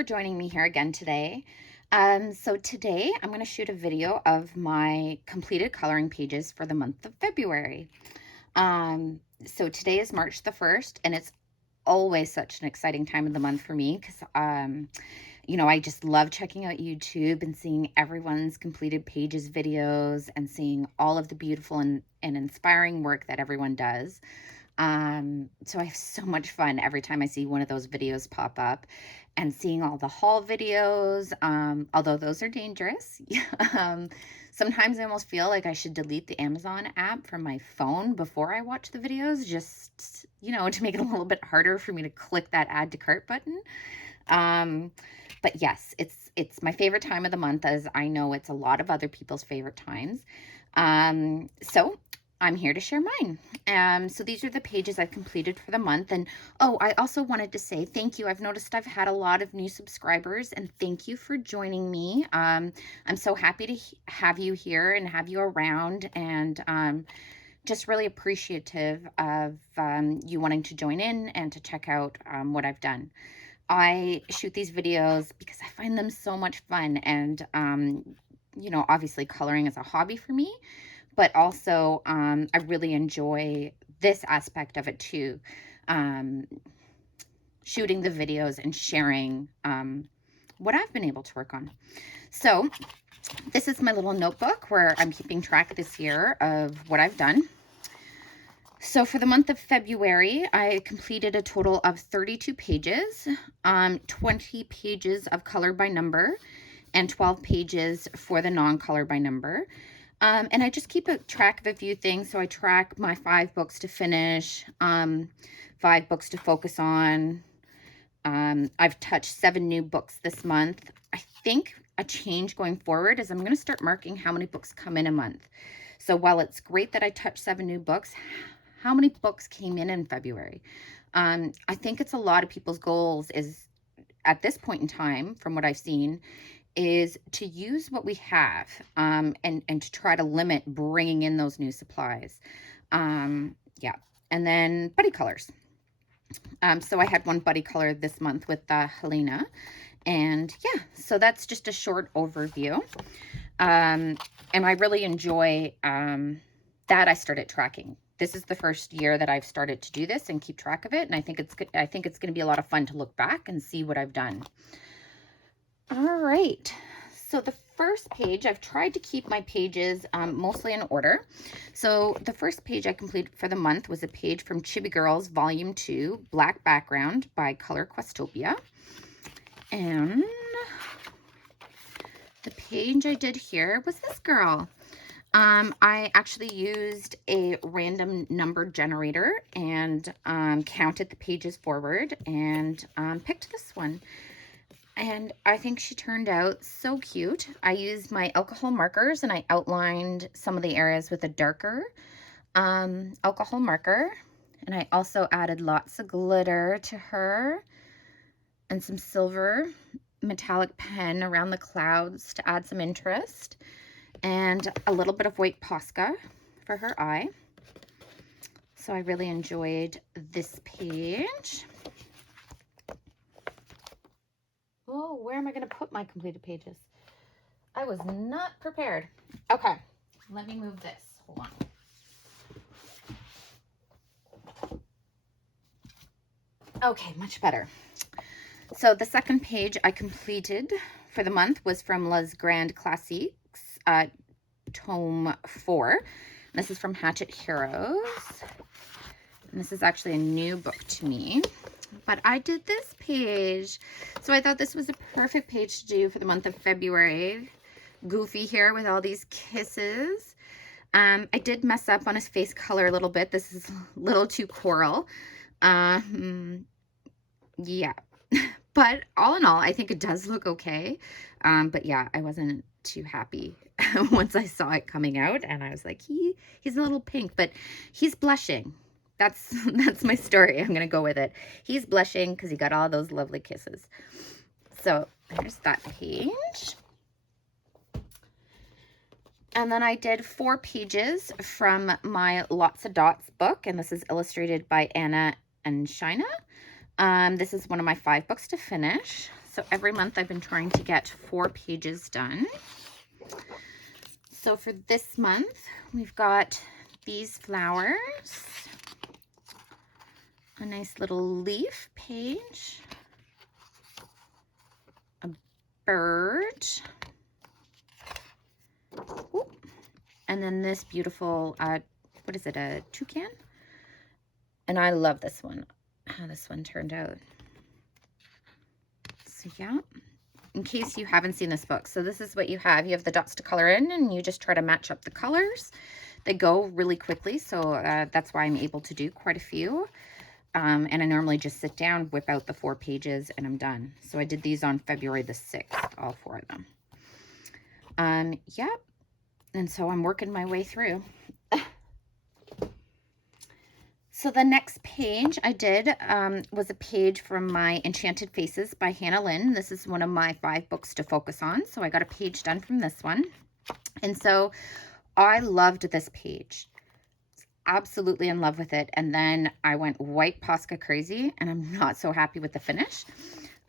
for joining me here again today. So today I'm going to shoot a video of my completed coloring pages for the month of February. So today is March the 1st, and it's always such an exciting time of the month for me because, I just love checking out YouTube and seeing everyone's completed pages videos and seeing all of the beautiful and inspiring work that everyone does. So I have so much fun every time I see one of those videos pop up and seeing all the haul videos, although those are dangerous. Sometimes I almost feel like I should delete the Amazon app from my phone before I watch the videos, just, to make it a little bit harder for me to click that add to cart button. But yes, it's my favorite time of the month, as I know it's a lot of other people's favorite times. So I'm here to share mine. So these are the pages I've completed for the month. And I also wanted to say thank you. I've noticed I've had a lot of new subscribers, and thank you for joining me. I'm so happy to have you here and have you around, and just really appreciative of you wanting to join in and to check out what I've done. I shoot these videos because I find them so much fun, and obviously coloring is a hobby for me, but also I really enjoy this aspect of it too, shooting the videos and sharing what I've been able to work on. So this is my little notebook where I'm keeping track this year of what I've done. So for the month of February, I completed a total of 32 pages, 20 pages of color by number, and 12 pages for the non-color by number. And I just keep a track of a few things. So I track my 5 books to finish, 5 books to focus on. I've touched 7 new books this month. I think a change going forward is I'm going to start marking how many books come in a month. So while it's great that I touched 7 new books, how many books came in February? I think it's a lot of people's goals is, at this point in time, from what I've seen, is to use what we have, and to try to limit bringing in those new supplies. Yeah. And then buddy colors. So I had one buddy color this month with Helena. And yeah, so that's just a short overview. And I really enjoy that I started tracking. This is the first year that I've started to do this and keep track of it. And I think it's good. I think it's going to be a lot of fun to look back and see what I've done. All right. So the first page, I've tried to keep my pages mostly in order. So the first page I completed for the month was a page from Chibi Girls Volume 2, Black Background by Questopia. And the page I did here was this girl. I actually used a random number generator and counted the pages forward and picked this one. And I think she turned out so cute. I used my alcohol markers and I outlined some of the areas with a darker alcohol marker. And I also added lots of glitter to her and some silver metallic pen around the clouds to add some interest, and a little bit of white Posca for her eye. So I really enjoyed this page. Oh, where am I going to put my completed pages? I was not prepared. Okay, let me move this. Hold on. Okay, much better. So the second page I completed for the month was from Les Grandes Classiques, Tome 4. This is from Hatchet Heroes. And this is actually a new book to me. But I did this page. So I thought this was a perfect page to do for the month of February. Goofy here with all these kisses. I did mess up on his face color a little bit. This is a little too coral. Yeah. But all in all, I think it does look okay. But yeah, I wasn't too happy once I saw it coming out, and I was like, he's a little pink, but he's blushing. That's my story. I'm gonna go with it. He's blushing because he got all those lovely kisses. So there's that page. And then I did 4 pages from my Lots of Dots book, and this is illustrated by Anna and Shina. This is one of my 5 books to finish. So every month I've been trying to get 4 pages done. So for this month, we've got these flowers, a nice little leaf page, a bird, ooh, and then this beautiful, what is it, a toucan? And I love this one, how this one turned out. So yeah, in case you haven't seen this book, so this is what you have. You have the dots to color in, and you just try to match up the colors. They go really quickly, so that's why I'm able to do quite a few. And I normally just sit down, whip out the 4 pages, and I'm done. So I did these on February the 6th, all 4 of them. Yep. And so I'm working my way through. So the next page I did was a page from my Enchanted Faces by Hannah Lynn. This is one of my 5 books to focus on. So I got a page done from this one. And so I loved this page. Absolutely in love with it. And then I went white Posca crazy, and I'm not so happy with the finish.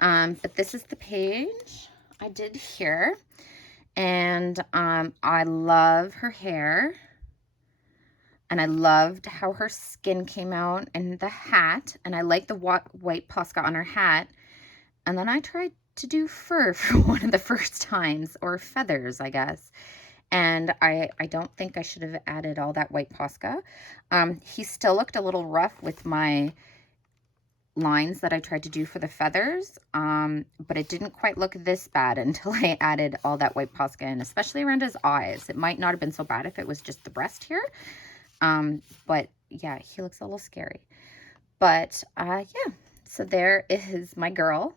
But this is the page I did here. And I love her hair. And I loved how her skin came out and the hat. And I like the white Posca on her hat. And then I tried to do fur for one of the first times, or feathers, I guess. And I don't think I should have added all that white Posca. He still looked a little rough with my lines that I tried to do for the feathers. But it didn't quite look this bad until I added all that white Posca in, especially around his eyes. It might not have been so bad if it was just the breast here. But yeah, he looks a little scary. But yeah, so there is my girl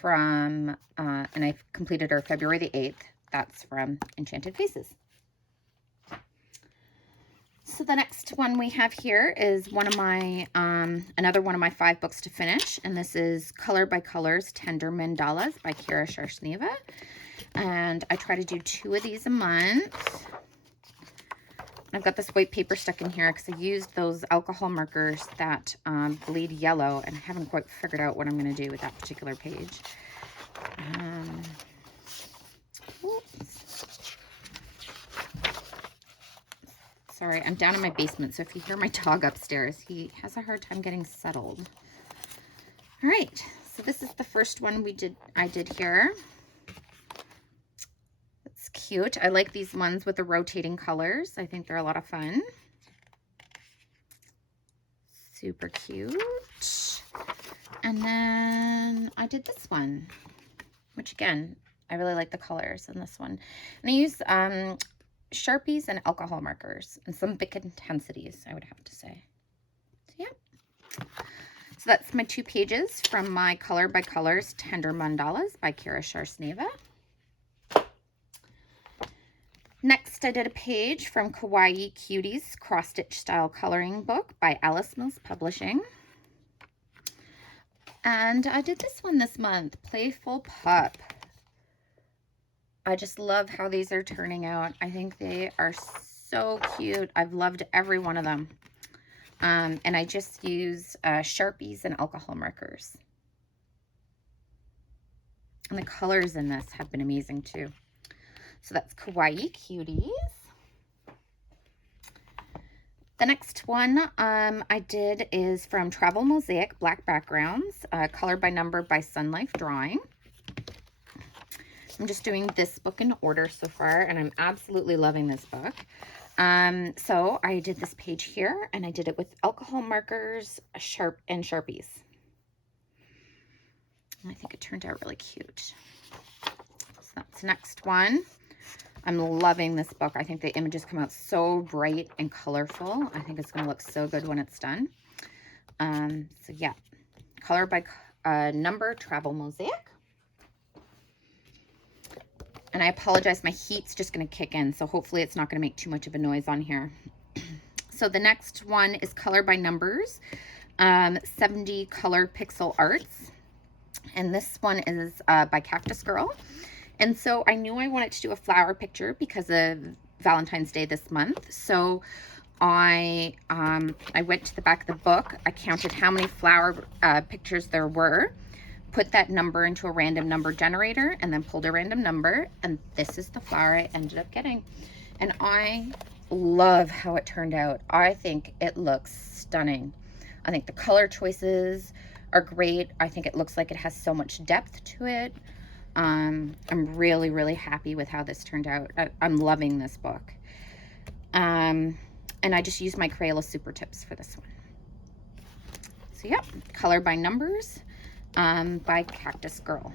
from, and I completed her February the 8th. That's from Enchanted Faces. So the next one we have here is one of my, another one of my 5 books to finish. And this is Color by Colors Tender Mandalas by Kira Sharshneva. And I try to do 2 of these a month. I've got this white paper stuck in here because I used those alcohol markers that bleed yellow, and I haven't quite figured out what I'm going to do with that particular page. Oops. Sorry, I'm down in my basement, so if you hear my dog upstairs, he has a hard time getting settled. All right, so this is the first one I did here. It's cute. I like these ones with the rotating colors. I think they're a lot of fun. Super cute. And then I did this one, which again, I really like the colors in this one. And I use Sharpies and alcohol markers and some big intensities, I would have to say. So yeah. So that's my 2 pages from my Color by Colors Tender Mandalas by Kira Sharshneva. Next, I did a page from Kawaii Cuties Cross-Stitch Style Coloring Book by Alice Mills Publishing. And I did this one this month, Playful Pup. I just love how these are turning out. I think they are so cute. I've loved every one of them. And I just use Sharpies and alcohol markers. And the colors in this have been amazing too. So that's Kawaii Cuties. The next one I did is from Travel Mosaic Black Backgrounds, Color by Number by Sun Life Drawing. I'm just doing this book in order so far, and I'm absolutely loving this book. So I did this page here, and I did it with alcohol markers, and Sharpies. And I think it turned out really cute. So that's the next one. I'm loving this book. I think the images come out so bright and colorful. I think it's going to look so good when it's done. So yeah, Color by Number, Travel Mosaic. And I apologize, my heat's just going to kick in, so hopefully it's not going to make too much of a noise on here. So the next one is Color by Numbers, 70 Color Pixel Arts. And this one is by Cactus Girl. And so I knew I wanted to do a flower picture because of Valentine's Day this month. So I went to the back of the book. I counted how many flower pictures there were put that number into a random number generator and then pulled a random number, and this is the flower I ended up getting. And I love how it turned out. I think it looks stunning. I think the color choices are great. I think it looks like it has so much depth to it. I'm really, really happy with how this turned out. I'm loving this book. And I just used my Crayola Super Tips for this one. So yep, color by numbers by Cactus Girl.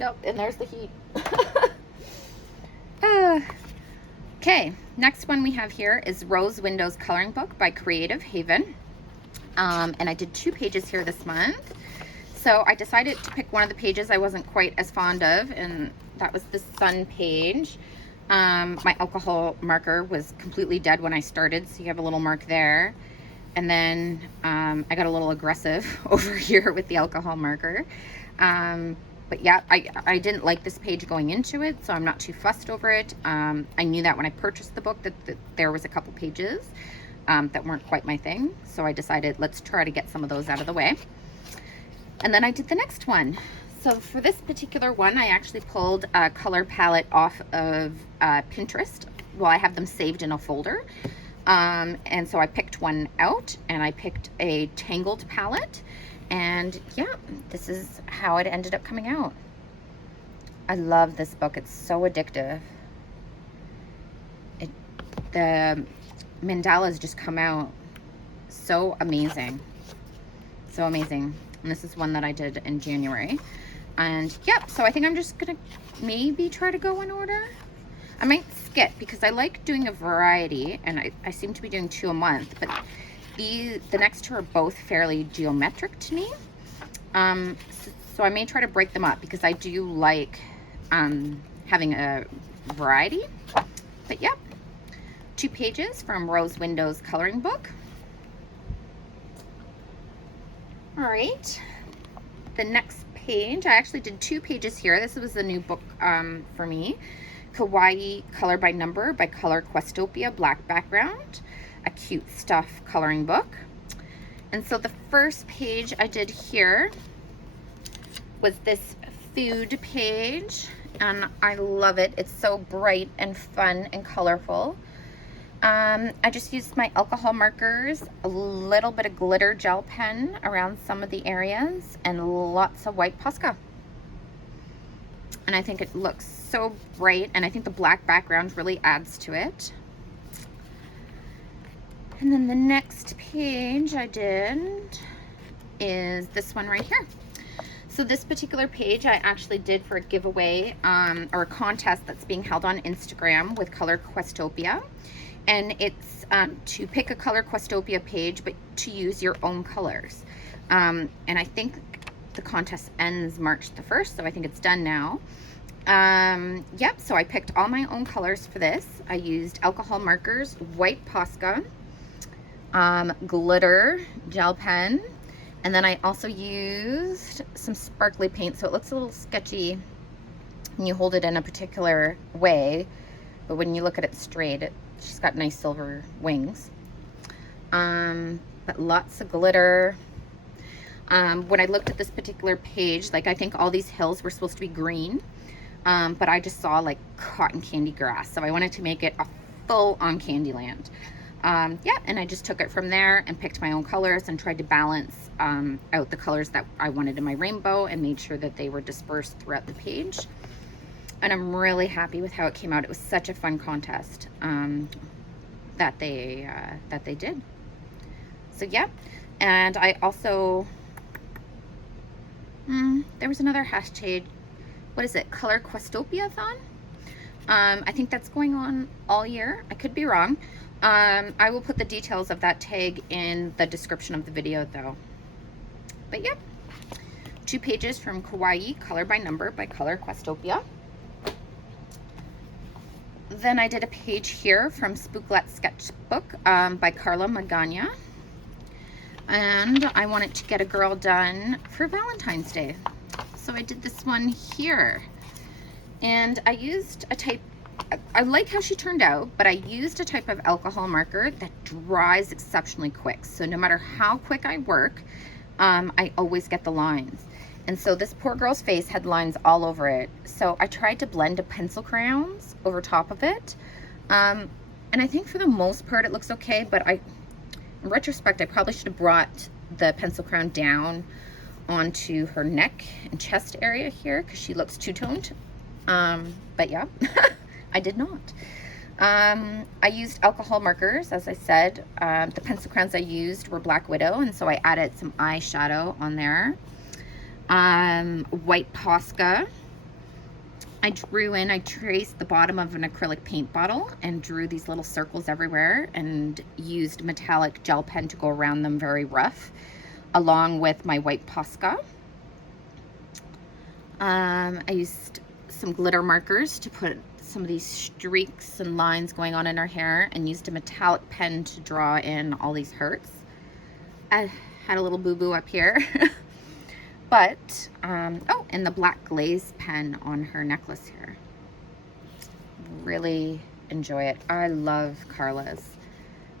Yep, and there's the heat. Okay, next one we have here is Rose Windows Coloring Book by Creative Haven. And I did 2 pages here this month. So I decided to pick one of the pages I wasn't quite as fond of, and that was the sun page. My alcohol marker was completely dead when I started, so you have a little mark there. And then I got a little aggressive over here with the alcohol marker. But yeah, I didn't like this page going into it, so I'm not too fussed over it. I knew that when I purchased the book that there was a couple pages that weren't quite my thing. So I decided let's try to get some of those out of the way. And then I did the next one. So for this particular one, I actually pulled a color palette off of Pinterest. Well, I have them saved in a folder. And so I picked one out, and I picked a Tangled palette. And yeah, this is how it ended up coming out. I love this book. It's so addictive. The mandalas just come out so amazing. So amazing. And this is one that I did in January. And yep, so I think I'm just gonna maybe try to go in order. I might skip because I like doing a variety, and I seem to be doing 2 a month, but the next 2 are both fairly geometric to me. So I may try to break them up because I do like having a variety. But yep, 2 pages from Rose Windows Coloring Book. All right, the next page, I actually did 2 pages here. This was a new book for me. Kawaii Color by Number by Questopia, black background, a cute stuff coloring book. And so the first page I did here was this food page, and I love it. It's so bright and fun and colorful. I just used my alcohol markers, a little bit of glitter gel pen around some of the areas, and lots of white Posca. And I think it looks so bright, and I think the black background really adds to it. And then the next page I did is this one right here. So this particular page I actually did for a giveaway or a contest that's being held on Instagram with Color Questopia. And it's to pick a Color Questopia page, but to use your own colors. And I think the contest ends March the 1st, so I think it's done now. Yep, so I picked all my own colors for this. I used alcohol markers, white Posca, glitter gel pen, and then I also used some sparkly paint, so it looks a little sketchy when you hold it in a particular way, but when you look at it straight, she's got nice silver wings. But lots of glitter. When I looked at this particular page, like I think all these hills were supposed to be green, but I just saw like cotton candy grass, so I wanted to make it a full on Candyland. Yeah, and I just took it from there and picked my own colors and tried to balance out the colors that I wanted in my rainbow and made sure that they were dispersed throughout the page. And I'm really happy with how it came out. It was such a fun contest that they did. So yeah, and I also there was another hashtag. What is it? Color Questopia-thon. I think that's going on all year. I could be wrong. I will put the details of that tag in the description of the video though. But yep, 2 pages from Kawaii Color by Number by Color Questopia. Then I did a page here from Spooklet Sketchbook by Carla Magana. And I wanted to get a girl done for Valentine's Day. So I did this one here. And I used a type, I like how she turned out, but I used a type of alcohol marker that dries exceptionally quick. So no matter how quick I work, I always get the lines. And so this poor girl's face had lines all over it. So I tried to blend a pencil crayons over top of it. And I think for the most part it looks okay, but in retrospect, I probably should have brought the pencil crayon down onto her neck and chest area here because she looks two-toned. But yeah, I did not. I used alcohol markers, as I said. The pencil crayons I used were Black Widow, and so I added some eyeshadow on there. White Posca. I traced the bottom of an acrylic paint bottle and drew these little circles everywhere and used metallic gel pen to go around them very rough, along with my White Posca. I used some glitter markers to put some of these streaks and lines going on in her hair, and used a metallic pen to draw in all these hearts. I had a little boo-boo up here. But, oh, and the black glaze pen on her necklace here. Really enjoy it. I love Carla's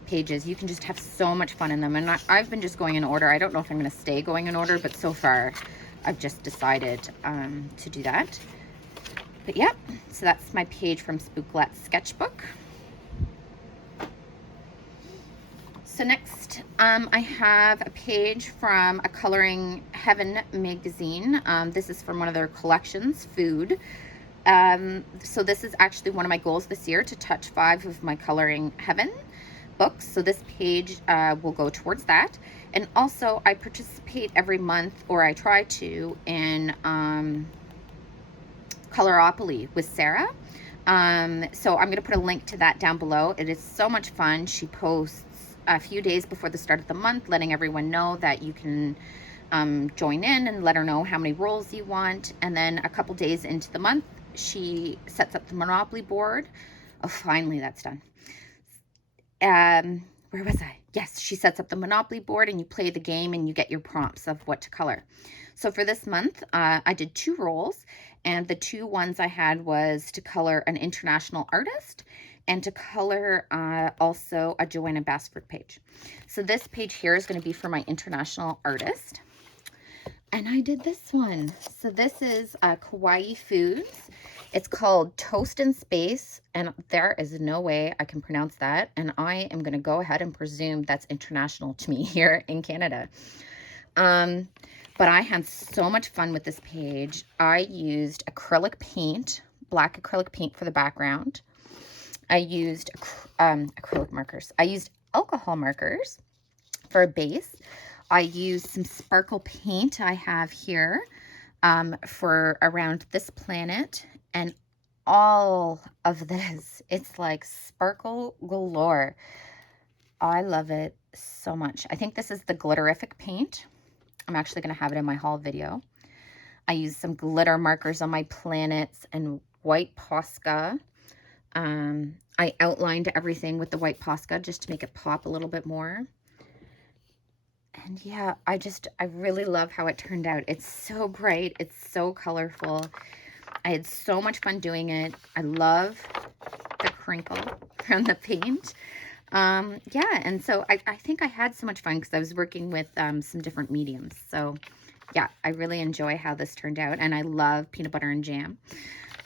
pages. You can just have so much fun in them. And I've been just going in order. I don't know if I'm going to stay going in order, but so far I've just decided to do that. But yep, so that's my page from Spooklet's sketchbook. So next, I have a page from a Coloring Heaven magazine. This is from one of their collections, Food. So this is actually one of my goals this year, to touch 5 of my Coloring Heaven books. So this page will go towards that. And also, I participate every month, or I try to, in Colouropoly with Sara. So I'm going to put a link to that down below. It is so much fun. She posts a few days before the start of the month, letting everyone know that you can join in, and let her know how many rolls you want. And then a couple days into the month, she sets up the Monopoly board. Oh, finally that's done. Where was I? Yes, she sets up the Monopoly board, and you play the game, and you get your prompts of what to color. So for this month, I did 2 rolls, and the 2 ones I had was to color an international artist and to color also a Joanna Basford page. So this page here is going to be for my international artist. And I did this one. So this is Kawaii Foods. It's called Toast in Space, and there is no way I can pronounce that. And I am going to go ahead and presume that's international to me here in Canada. But I had so much fun with this page. I used acrylic paint, black acrylic paint for the background. I used acrylic markers. I used alcohol markers for a base. I used some sparkle paint I have here for around this planet. And all of this, it's like sparkle galore. I love it so much. I think this is the glitterific paint. I'm actually going to have it in my haul video. I used some glitter markers on my planets and White Posca. I outlined everything with the White Posca just to make it pop a little bit more. And yeah, I really love how it turned out. It's so bright. It's so colorful. I had so much fun doing it. I love the crinkle from the paint. Yeah, and so I think I had so much fun because I was working with some different mediums. So yeah, I really enjoy how this turned out. And I love peanut butter and jam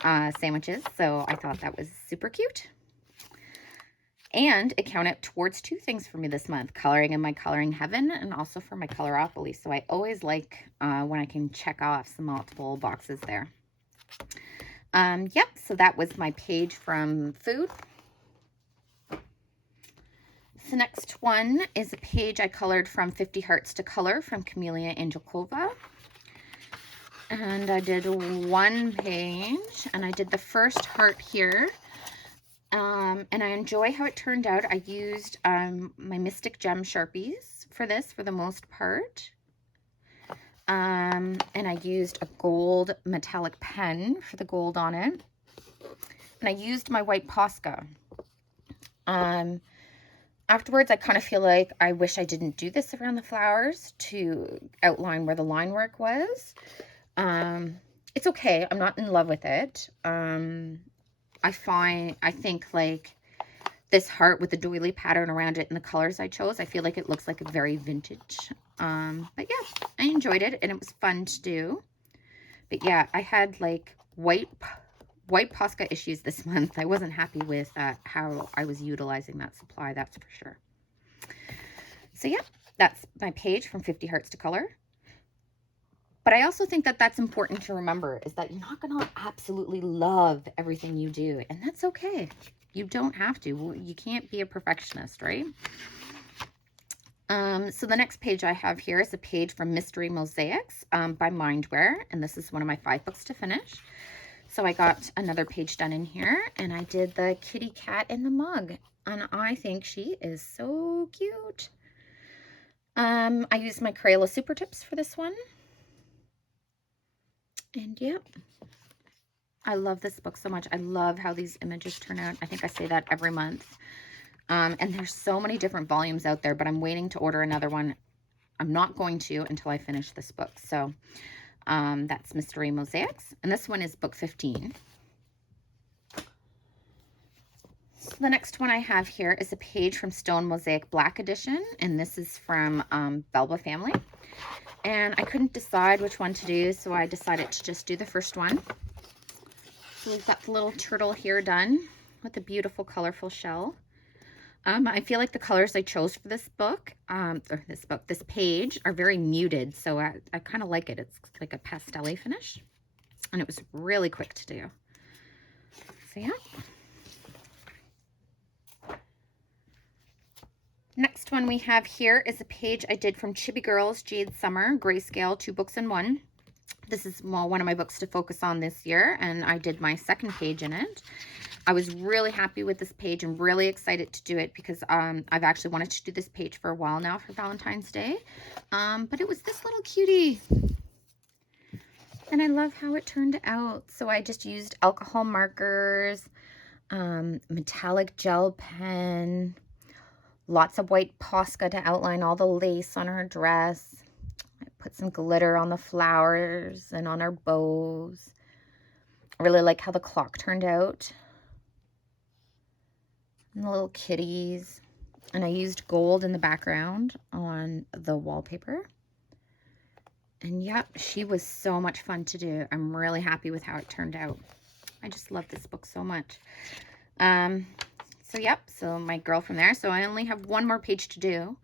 sandwiches. So I thought that was super cute. And it counted towards 2 things for me this month, coloring in my Coloring Heaven and also for my Colouropoly. So I always like when I can check off some multiple boxes there. Yep, so that was my page from Food. The next one is a page I colored from 50 Hearts to Color from Camellia Angelkova. And I did 1 page, and I did the first heart here. And I enjoy how it turned out. I used my Mystic Gem Sharpies for this for the most part. And I used a gold metallic pen for the gold on it. And I used my White Posca. Afterwards, I kind of feel like I wish I didn't do this around the flowers to outline where the line work was. It's okay. I'm not in love with it. I think like this heart with the doily pattern around it and the colors I chose, I feel like it looks like a very vintage But yeah, I enjoyed it and it was fun to do. But yeah, I had like white Posca issues this month. I wasn't happy with how I was utilizing that supply, that's for sure. So yeah, that's my page from 50 Hearts to Color. But I also think that that's important to remember, is that you're not going to absolutely love everything you do. And that's okay. You don't have to. You can't be a perfectionist, right? So the next page I have here is a page from Mystery Mosaics by Mindware. And this is one of my 5 books to finish. So I got another page done in here. And I did the kitty cat in the mug. And I think she is so cute. I used my Crayola Super Tips for this one. And yep, I love this book so much. I love how these images turn out. I think I say that every month. And there's so many different volumes out there, but I'm waiting to order another one. I'm not going to until I finish this book. So that's Mystery Mosaics. And this one is book 15. So the next one I have here is a page from Stone Mosaic Black Edition. And this is from Belba Family. And I couldn't decide which one to do, so I decided to just do the first one. So we've got the little turtle here done with the beautiful colorful shell. I feel like the colors I chose for this book, this page, are very muted, so I kind of like it. It's like a pastel-y finish, and it was really quick to do. So yeah. Next one we have here is a page I did from Chibi Girls Jade Summer Grayscale 2 books in 1. This is one of my books to focus on this year, and I did my second page in it. I was really happy with this page and really excited to do it because I've actually wanted to do this page for a while now for Valentine's Day. But it was this little cutie. And I love how it turned out. So I just used alcohol markers, metallic gel pen, lots of white Posca to outline all the lace on her dress. I put some glitter on the flowers and on her bows. I really like how the clock turned out. And the little kitties. And I used gold in the background on the wallpaper. And yep, she was so much fun to do. I'm really happy with how it turned out. I just love this book so much. So yep, so my girl from there. So I only have one more page to do.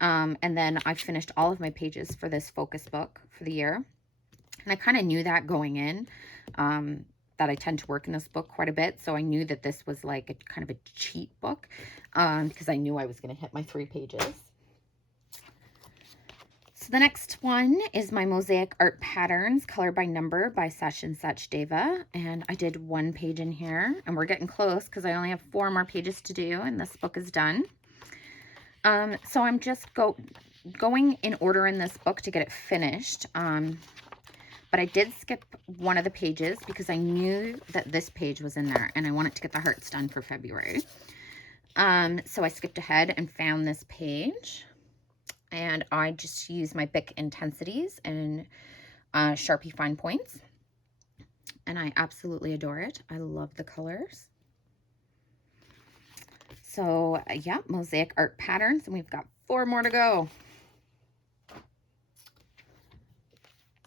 And then I've finished all of my pages for this focus book for the year. And I kind of knew that going in, that I tend to work in this book quite a bit. So I knew that this was like a kind of a cheat book, because I knew I was going to hit my 3 pages. So the next one is my Mosaic Art Patterns, Color by Number by Sachin Sachdeva. And I did 1 page in here, and we're getting close because I only have 4 more pages to do, and this book is done. So I'm just going in order in this book to get it finished. But I did skip one of the pages because I knew that this page was in there and I wanted to get the hearts done for February. So I skipped ahead and found this page, and I just used my Bic Intensities and Sharpie Fine Points. And I absolutely adore it. I love the colors. So yeah, Mosaic Art Patterns, and we've got 4 more to go.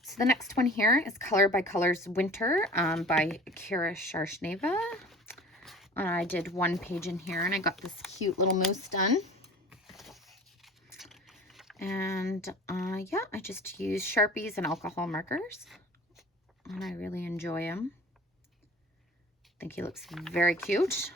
So the next one here is Color by Colors Winter by Kira Sharshneva. I did 1 page in here, and I got this cute little moose done. And yeah, I just use Sharpies and alcohol markers, and I really enjoy him. I think he looks very cute.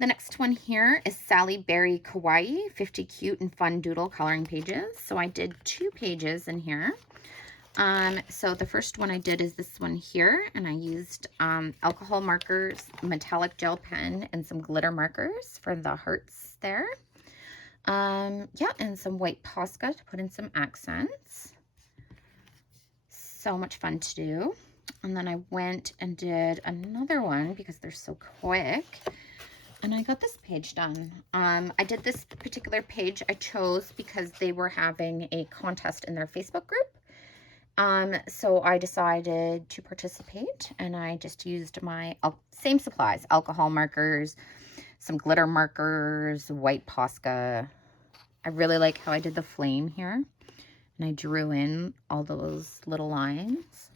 The next one here is Sally Berry Kawaii, 50 Cute and Fun Doodle Coloring Pages. So I did 2 pages in here. So the first one I did is this one here, and I used alcohol markers, metallic gel pen, and some glitter markers for the hearts there. Yeah, and some white Posca to put in some accents. So much fun to do. And then I went and did another one because they're so quick. And I got this page done. I did this particular page I chose because they were having a contest in their Facebook group. So I decided to participate, and I just used my same supplies, alcohol markers, some glitter markers, white Posca. I really like how I did the flame here. And I drew in all those little lines.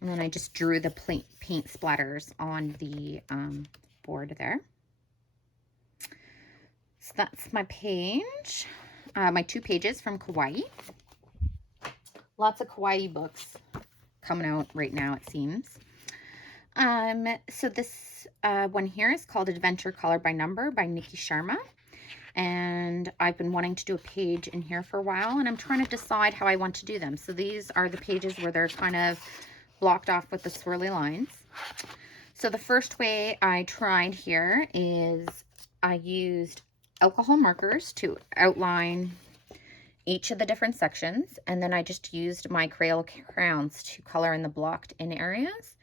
And then I just drew the paint splatters on the board there. So that's my page, my 2 pages from Kawaii. Lots of Kawaii books coming out right now, it seems. So this one here is called Adventure Color by Number by Nikki Sharma. And I've been wanting to do a page in here for a while, and I'm trying to decide how I want to do them. So these are the pages where they're kind of blocked off with the swirly lines. So the first way I tried here is I used alcohol markers to outline each of the different sections, and then I just used my Crayola crayons to color in the blocked in areas.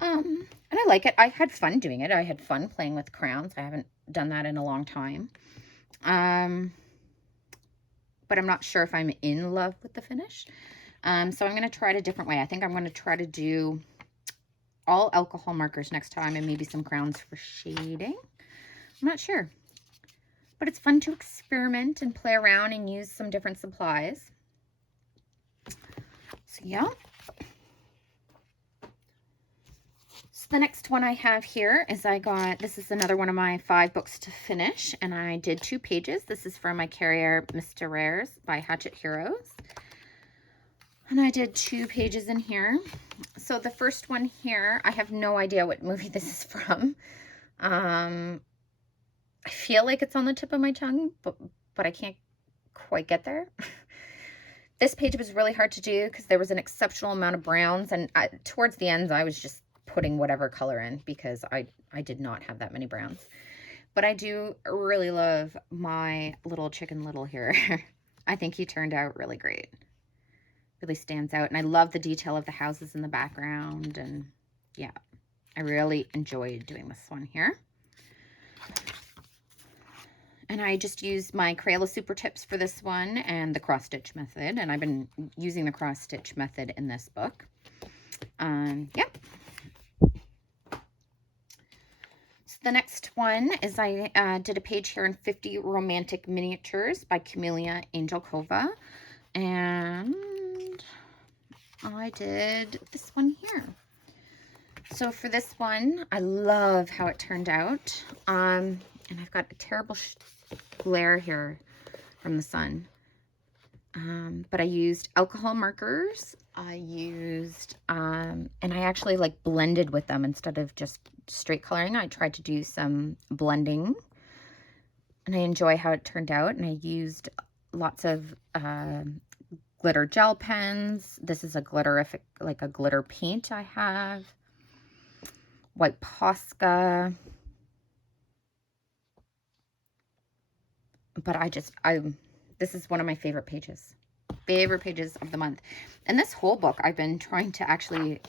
And I like it. I had fun doing it. I had fun playing with crayons. I haven't done that in a long time. But I'm not sure if I'm in love with the finish. So I'm going to try it a different way. I think I'm going to try to do all alcohol markers next time and maybe some crayons for shading. I'm not sure. But it's fun to experiment and play around and use some different supplies. So yeah. So the next one I have here is this is another one of my 5 books to finish, and I did 2 pages. This is from my Carrier Mr. Rares by Hatchet Heroes. And I did 2 pages in here. So the first one here, I have no idea what movie this is from. I feel like it's on the tip of my tongue, but I can't quite get there. This page was really hard to do because there was an exceptional amount of browns, and towards the ends I was just putting whatever color in because I did not have that many browns. But I do really love my little Chicken Little here. I think he turned out really great. Really stands out, and I love the detail of the houses in the background, and yeah, I really enjoyed doing this one here. And I just used my Crayola Super Tips for this one and the cross stitch method, and I've been using the cross stitch method in this book. Yep. So the next one is I did a page here in 50 Romantic Miniatures by Camellia Angelkova, and I did this one here. So for this one, I love how it turned out. And I've got a terrible glare here from the sun. But I used alcohol markers. I used, and I actually like blended with them instead of just straight coloring. I tried to do some blending, and I enjoy how it turned out. And I used lots of glitter gel pens. This is a glitterific, like a glitter paint I have. White Posca. But this is one of my favorite pages of the month. And this whole book, I've been trying to actually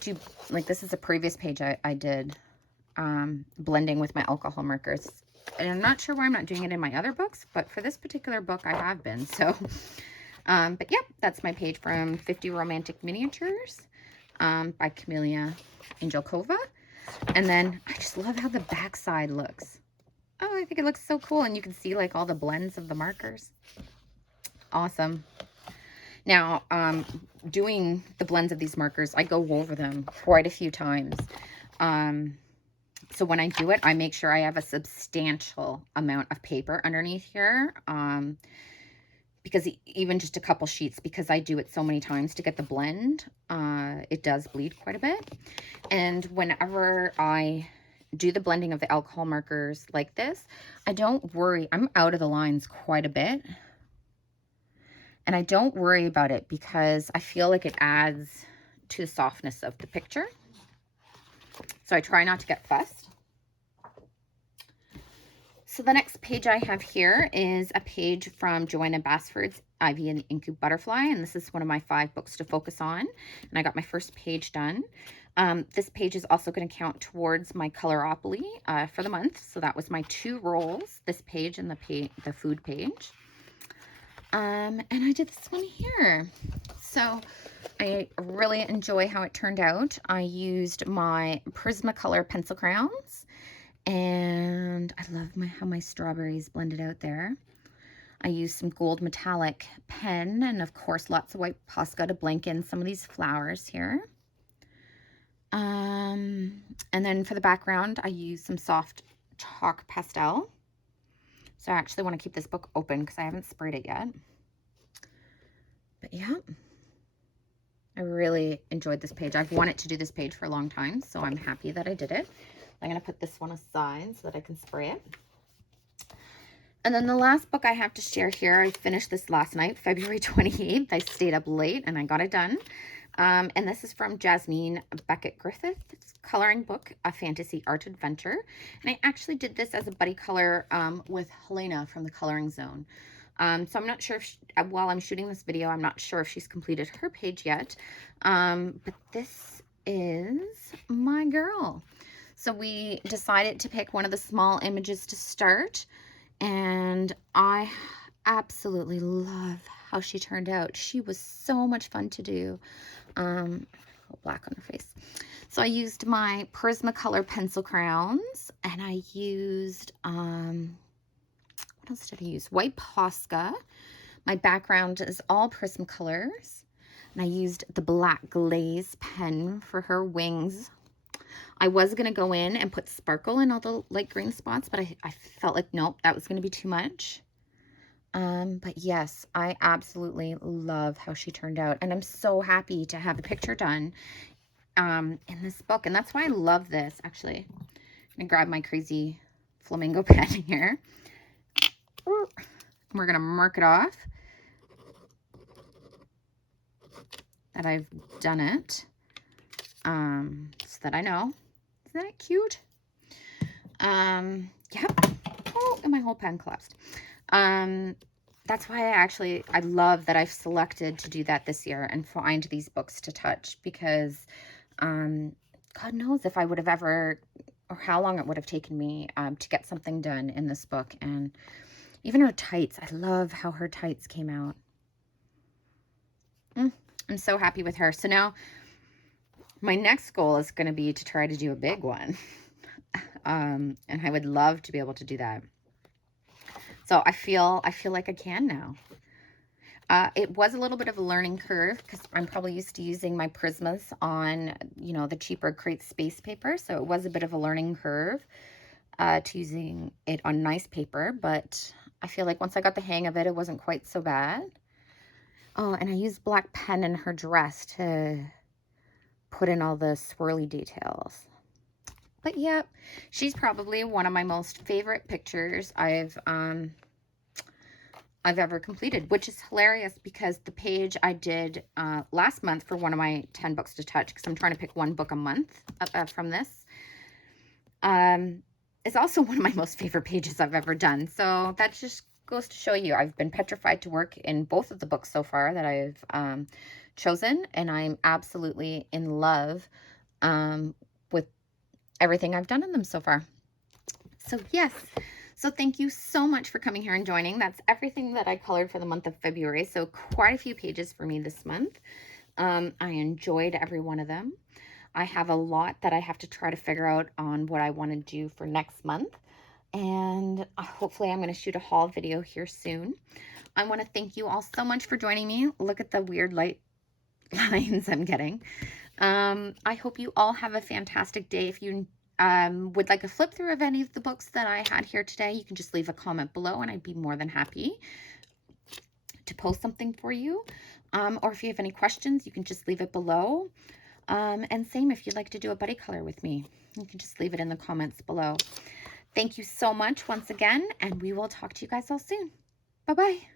do, like, this is a previous page I did blending with my alcohol markers. And I'm not sure why I'm not doing it in my other books, but for this particular book, I have been. So, but yep, that's my page from 50 Romantic Miniatures by Camellia Angelkova. And then I just love how the backside looks. Oh, I think it looks so cool. And you can see like all the blends of the markers. Awesome. Now, doing the blends of these markers, I go over them quite a few times. So when I do it, I make sure I have a substantial amount of paper underneath here. Because even just a couple sheets, because I do it so many times to get the blend, it does bleed quite a bit. And whenever I do the blending of the alcohol markers like this, I don't worry. I'm out of the lines quite a bit. And I don't worry about it because I feel like it adds to the softness of the picture. So I try not to get fussed. So the next page I have here is a page from Joanna Basford's Ivy and the Inku Butterfly, and this is one of my 5 books to focus on, and I got my first page done. This page is also going to count towards my Colouropoly for the month, so that was my 2 rolls, this page and the food page. And I did this one here. So I really enjoy how it turned out. I used my Prismacolor pencil crayons, and I love how my strawberries blended out there. I used some gold metallic pen, and of course lots of white Posca to blank in some of these flowers here. And then for the background, I used some soft chalk pastel. So I actually want to keep this book open because I haven't sprayed it yet. But yeah, I really enjoyed this page. I've wanted to do this page for a long time, so I'm happy that I did it. I'm going to put this one aside so that I can spray it. And then the last book I have to share here, I finished this last night, February 28th. I stayed up late and I got it done. And this is from Jasmine Beckett Griffith's coloring book, A Fantasy Art Adventure. And I actually did this as a buddy color with Helena from the Coloring Zone. So I'm not sure if while I'm shooting this video, I'm not sure if she's completed her page yet. But this is my girl. So we decided to pick one of the small images to start. And I absolutely love how she turned out. She was so much fun to do. Black on her face. So I used my Prismacolor pencil crayons, and I used, what else did I use? White Posca. My background is all Prismacolors, and I used the black glaze pen for her wings. I was going to go in and put sparkle in all the light green spots, but I felt like, nope, that was going to be too much. But yes, I absolutely love how she turned out. And I'm so happy to have the picture done in this book. And that's why I love this, actually. I'm going to grab my crazy flamingo pen here. We're going to mark it off that I've done it. So that I know. Isn't that cute? Yep. Oh, and my whole pen collapsed. That's why I love that I've selected to do that this year and find these books to touch, because God knows if I would have ever, or how long it would have taken me to get something done in this book. And even her tights, I love how her tights came out. I'm so happy with her. So now my next goal is going to be to try to do a big one. And I would love to be able to do that. So I feel like I can now. It was a little bit of a learning curve because I'm probably used to using my Prismas on, you know, the cheaper Create Space paper. So it was a bit of a learning curve to using it on nice paper. But I feel like once I got the hang of it, it wasn't quite so bad. Oh, and I used black pen in her dress to put in all the swirly details. But yeah, she's probably one of my most favorite pictures I've ever completed, which is hilarious because the page I did last month for one of my 10 books to touch, because I'm trying to pick one book a month from this, is also one of my most favorite pages I've ever done. So that just goes to show you I've been petrified to work in both of the books so far that I've chosen, and I'm absolutely in love with everything I've done in them so far. So yes, so thank you so much for coming here and joining. That's everything that I colored for the month of February. So quite a few pages for me this month. I enjoyed every one of them. I have a lot that I have to try to figure out on what I want to do for next month. And hopefully I'm going to shoot a haul video here soon. I want to thank you all so much for joining me. Look at the weird light lines I'm getting. I hope you all have a fantastic day. If you would like a flip through of any of the books that I had here today, you can just leave a comment below and I'd be more than happy to post something for you. Or if you have any questions, you can just leave it below. And same if you'd like to do a buddy color with me, you can just leave it in the comments below. Thank you so much once again, and we will talk to you guys all soon. Bye-bye.